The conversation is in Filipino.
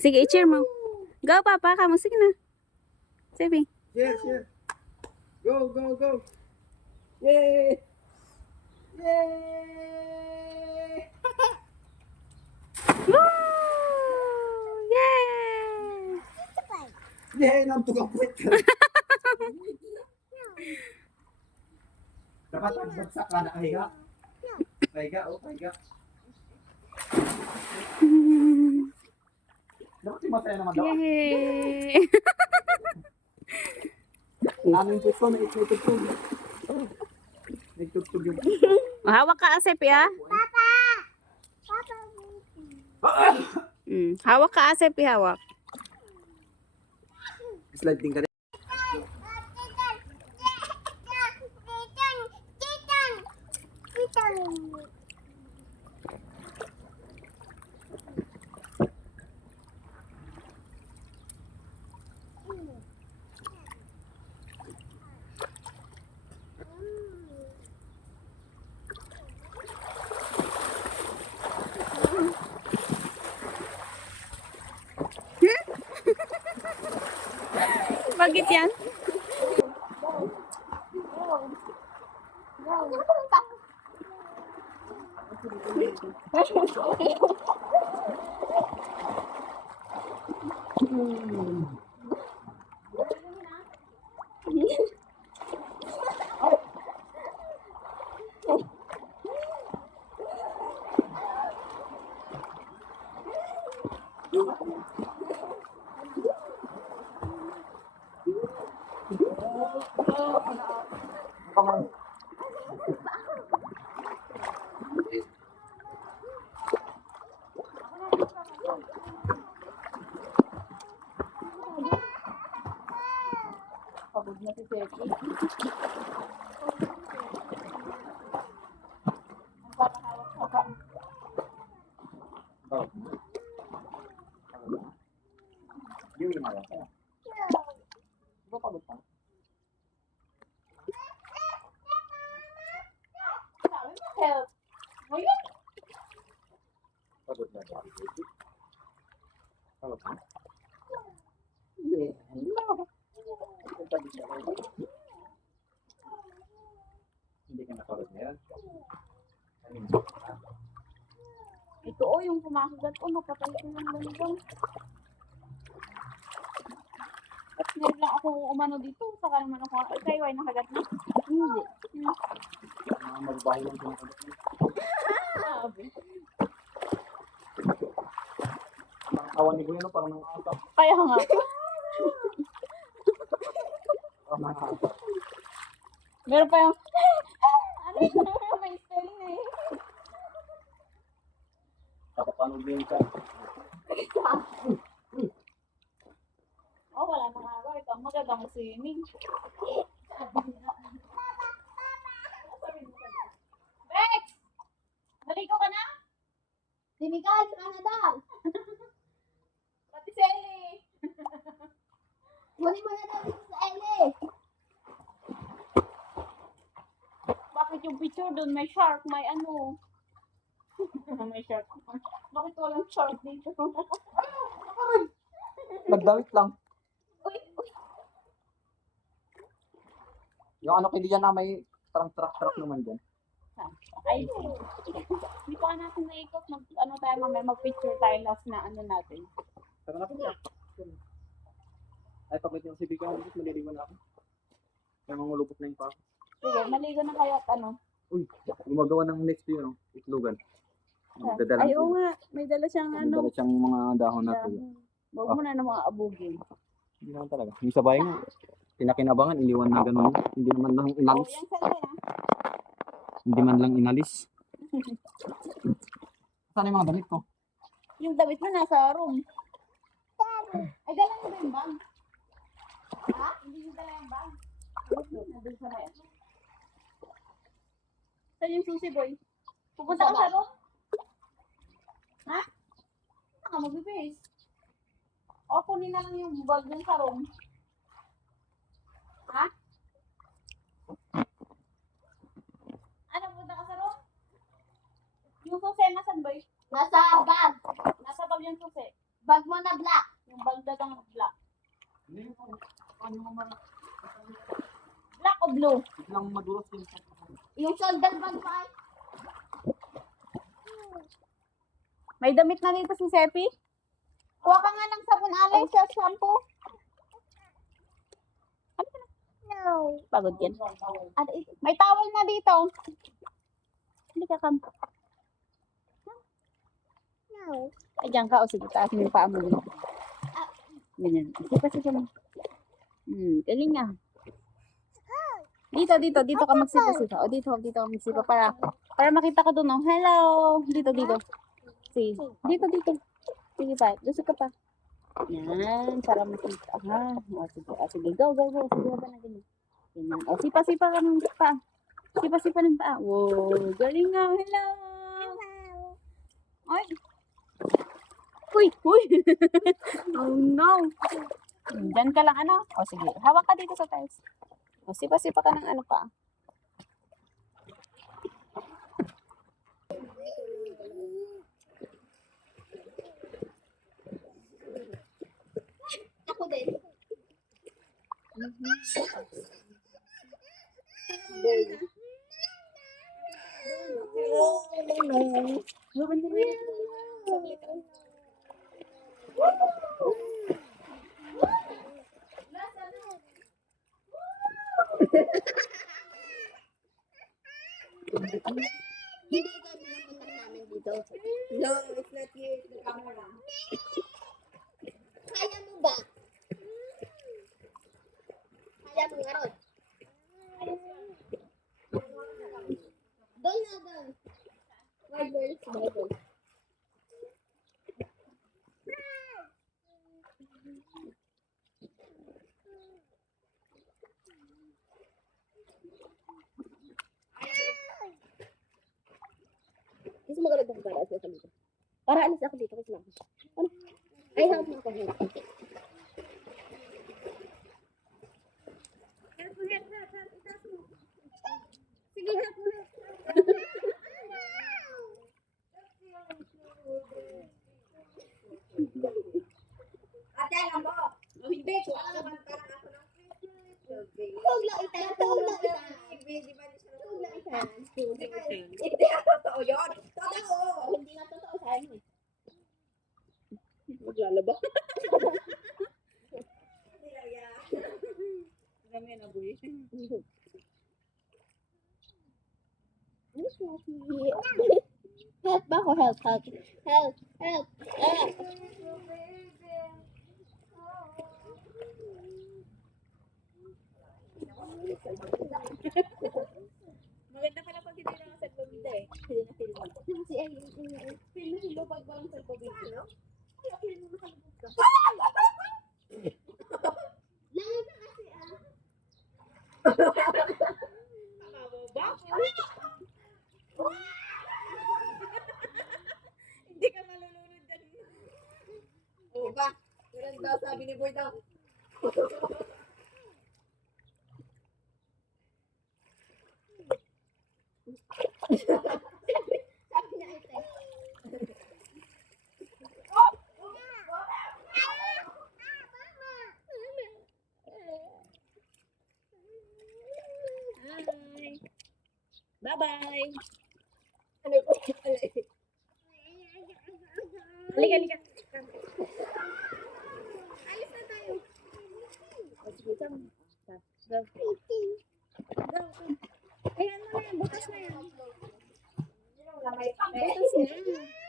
Sige, i-cheer mo. Go, Papa. Kamu, sige na. Sige. Cheer, cheer. Go, go, go. Yay! Yay! Woo! Yay! Yay! Nantok ang puwet ka. Dapat magbagsak ka nakahiga. Pahiga, oh, pahiga. Dapat yung masaya naman daw. Yay! Aming puso na itutugtog. Nagtugtog yung Hawak ka, Asep, ya. Hawak ka, Asep, hawak. slide din ka rin. Bakit yan? Pagod na si Seki. Oh. Yung ginagawa ka. Diba pagod ka? Help. Ngayon? Pagod na ba? Pagod ka? Yeah. Hindi ka napagod ngayon? Ito o, yung kumakagat o, napatay ko ng langgam. At ngayon lang ako umano dito, saka naman ako, kayo ay nakagat na. Hindi. Mga magbahay lang kumakagat mo. Sabi. Ang awan ni Guyano parang nangangatak. Kaya nga. Parang nangangatak. Meron pa yung, ano yung may spelling na eh. Kapapanood din ka. Oh, wala nang araw. Ito ang magandang swimming. Bex! Naligo ka na? Sinigal ka na daw. Pati si Ellie. Kunin mo na daw dito sa Ele. Bakit yung picture doon may shark, may ano? May shark. Bakit walang shark dito? Nagdawit lang. Uy, uy. Yung ano kay Diyan na may parang truck naman dyan. Ay, hindi pa natin naikot. Ano tayo mamaya, mag-picture tayo last na ano natin. Tara na po niya. Ay, pagod yung sibigan. Maliligo na ako. May mangulupot na yung pa. Sige, maligo na kayo at ano. Uy, gumagawa ng next yun, no? Itlogan. Magdadala Ay, oo nga. May dala siyang ano. Magdadala siyang mga dahon na tuyo. Huwag mo na ng mga abugin. Hindi naman talaga. Yung sa bahay nga, pinakinabangan, iniwan na gano'n. Hindi naman lang Oh, inalis. yan sa'yo ah. Hindi man lang inalis. Saan yung mga damit ko? Yung damit mo nasa room. Ay, dala mo ba yung bag? Ha? Hindi yung dala yung bag? Nandun sa na yan. Saan yung susi, boy? Pupunta ka sa room? Ha? Saan ka magbibis? O kunin na lang yung bag dun sa room. Ha? Ano, punta ka sa room? Yung susi, nasan, boy? Nasa bag. Nasa bag yung susi. Bag mo na black. Yung bagdadang black. Hindi ko. Ano mo man. Black o blue? Biglang madulas yung Yung shoulder bag mo ay. May damit na dito si Sepi. Kuha ka nga ng sabon alay sa shampoo. No. Pagod yan. May towel na dito. Hindi ka kam. No. Ay, dyan ka. O sige, taas mo yung paa mo dito. Ganyan. Sipa mo. Galing ah. Dito ka magsipa-sipa. O dito ka magsipa para makita ko doon. Oh. Hello. Dito. Sige. Dito. Sige pa. Gusto ka pa. Yan. Para makita. Ha. O sige. Go. Sige ba na ganyan. Ganyan. O sipa ka ng paa. Sipa ng paa. Wow. Galing ah. Hello. Ay. Uy. Oh no. Diyan ka lang ano. O sige. Hawak ka dito sa tiles. O sipa ka ng ano pa. Ako din. Hindi ikaw pinapunta namin dito. No, it's not you, it's the camera. Kaya mo ba? Kaya mo nga ron. Doon. Wide words, Bible. Gusto mo ka nagpapagara ako dito? Para alis ako dito kasi ako. Ano? Ay, help mo ako. Help. Sige, help mo. Ate, alam mo, hindi ko alam ang parang ako ng Christmas. Huwag lang itan. Huwag lang itan. Di ba niya siya Huwag lang itan. Hindi na totoo yun. Totoo. Hindi na totoo sa akin. Maglalaba. Hindi lang yan. Marami na boy. Help ba ako? Help. Maganda pala pag hindi na sa bumida eh. Hindi na sila. Kasi ay, Film na sila pag bang sa bumida. lang na kasi Hindi ka malulunod dyan. Oo ba? Ganun daw sabi ni Boy daw. Sabi niya ito. Hi. Bye-bye. Halika. Alis na tayo. Sige, come. Go. Ayan mo na yan. Butas na yan. Butas na.